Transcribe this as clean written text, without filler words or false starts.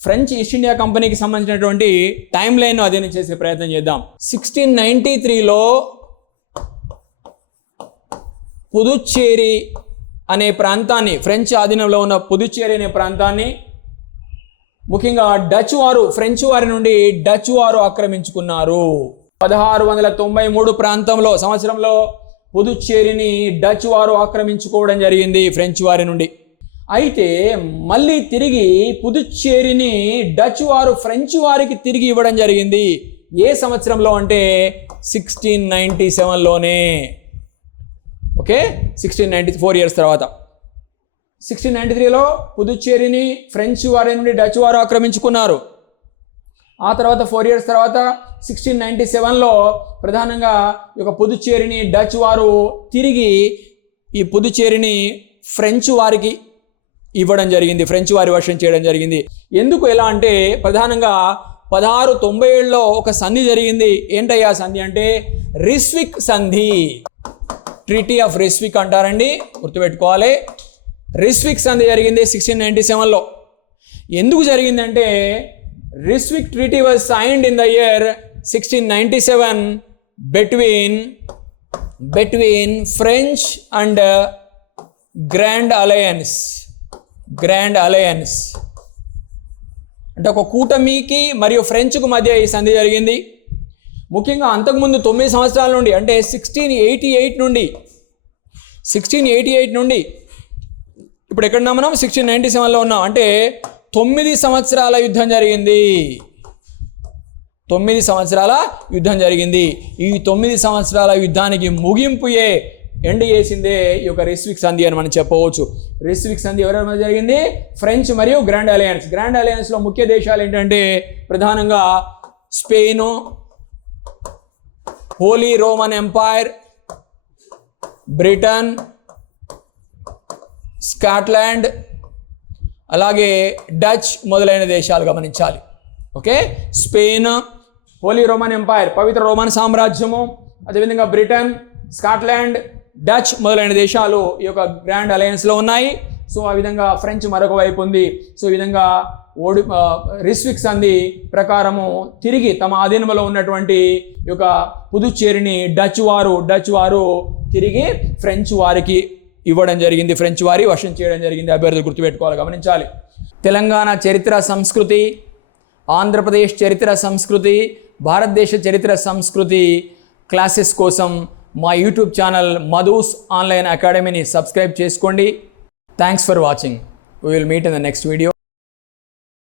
French east India కంపెనీకి సంబంధించినటువంటి time line అధ్యయనం చేసే ప్రయత్నం చేద్దాం. 1693లో పుదుచ్చేరి అనే ప్రాంతాన్ని, ఫ్రెంచ్ ఆధీనంలో ఉన్న పుదుచ్చేరి అనే ప్రాంతాన్ని ముఖ్యంగా డచ్ వారు, ఫ్రెంచ్ వారి నుండి డచ్ వారు ఆక్రమించుకున్నారు. 1693 సంవత్సరంలో పుదుచ్చేరిని డచ్ వారు ఆక్రమించుకోవడం జరిగింది ఫ్రెంచ్ వారి నుండి. అయితే మళ్ళీ తిరిగి పుదుచ్చేరిని డచ్ వారు ఫ్రెంచ్ వారికి తిరిగి ఇవ్వడం జరిగింది. ఏ సంవత్సరంలో అంటే 1697లోనే. ఓకే, 1694 ఇయర్స్ తర్వాత. 1693లో పుదుచ్చేరిని ఫ్రెంచ్ వారి నుండి డచ్ వారు ఆక్రమించుకున్నారు. ఆ తర్వాత 4 ఇయర్స్ తర్వాత 1697లో ప్రధానంగా ఈ యొక్క పుదుచ్చేరిని డచ్ వారు తిరిగి ఈ పుదుచ్చేరిని ఫ్రెంచ్ వారికి ఇవ్వడం జరిగింది, ఫ్రెంచ్ వారి వర్షం చేయడం జరిగింది. ఎందుకు ఎలా అంటే ప్రధానంగా 1697లో ఒక సంధి జరిగింది. ఏంటయ్యా సంధి అంటే రిస్విక్ సంధి, ట్రీటీ ఆఫ్ రిస్విక్ అంటారండి, గుర్తుపెట్టుకోవాలి. రిస్విక్ సంధి జరిగింది 1697లో. ఎందుకు జరిగిందంటే Ryswick treaty was signed in the year 1697 between French and Grand Alliance అంటే ఒక కూటమికి మరియు ఫ్రెంచ్కు మధ్య ఈ సంధి జరిగింది. ముఖ్యంగా అంతకుముందు 9 సంవత్సరాల నుండి, అంటే 1688 నుండి ఇప్పుడు ఎక్కడున్నాం మనం, 1697లో ఉన్నాం. అంటే 9 సంవత్సరాల యుద్ధం జరిగింది. 9 సంవత్సరాల యుద్ధం జరిగింది. ఈ 9 సంవత్సరాల యుద్ధానికి ముగింపు ఎండ్ చేసిందే ఈ యొక్క రిస్విక్ సంధి అని మనం చెప్పవచ్చు. రిస్విక్ సంధి ఎవరెవరి మధ్య జరిగింది? ఫ్రెంచ్ మరియు గ్రాండ్ అలయన్స్. గ్రాండ్ అలయన్స్లో ముఖ్య దేశాలు ఏంటంటే ప్రధానంగా Spain, Holy Roman empire, Britain, Scotland, అలాగే డచ్ మొదలైన దేశాలు గమనించాలి. Okay, Spain, Holy Roman empire, పవిత్ర రోమన్ సామ్రాజ్యము, అదేవిధంగా బ్రిటన్, స్కాట్లాండ్, డచ్ మొదలైన దేశాలు ఈ యొక్క గ్రాండ్ అలయన్స్లో ఉన్నాయి. సో ఆ విధంగా ఫ్రెంచ్ మరొక వైపు ఉంది. సో ఈ విధంగా రిస్విక్ సంధి ప్రకారము తిరిగి తమ ఆధీనంలో ఉన్నటువంటి ఈ యొక్క పుదుచ్చేరిని డచ్ వారు తిరిగి ఫ్రెంచ్ వారికి ఇవ్వడం జరిగింది, ఫ్రెంచ్ వారి వశం చేయడం జరిగింది. అభ్యర్థులు గుర్తుపెట్టుకోవాలి, గమనించాలి. తెలంగాణ చరిత్ర సంస్కృతి, ఆంధ్రప్రదేశ్ చరిత్ర సంస్కృతి, భారతదేశ చరిత్ర సంస్కృతి క్లాసెస్ కోసం మా యూట్యూబ్ ఛానల్ మధూస్ ఆన్లైన్ అకాడమీని సబ్స్క్రైబ్ చేసుకోండి. Thanks for watching. We will meet in the next video.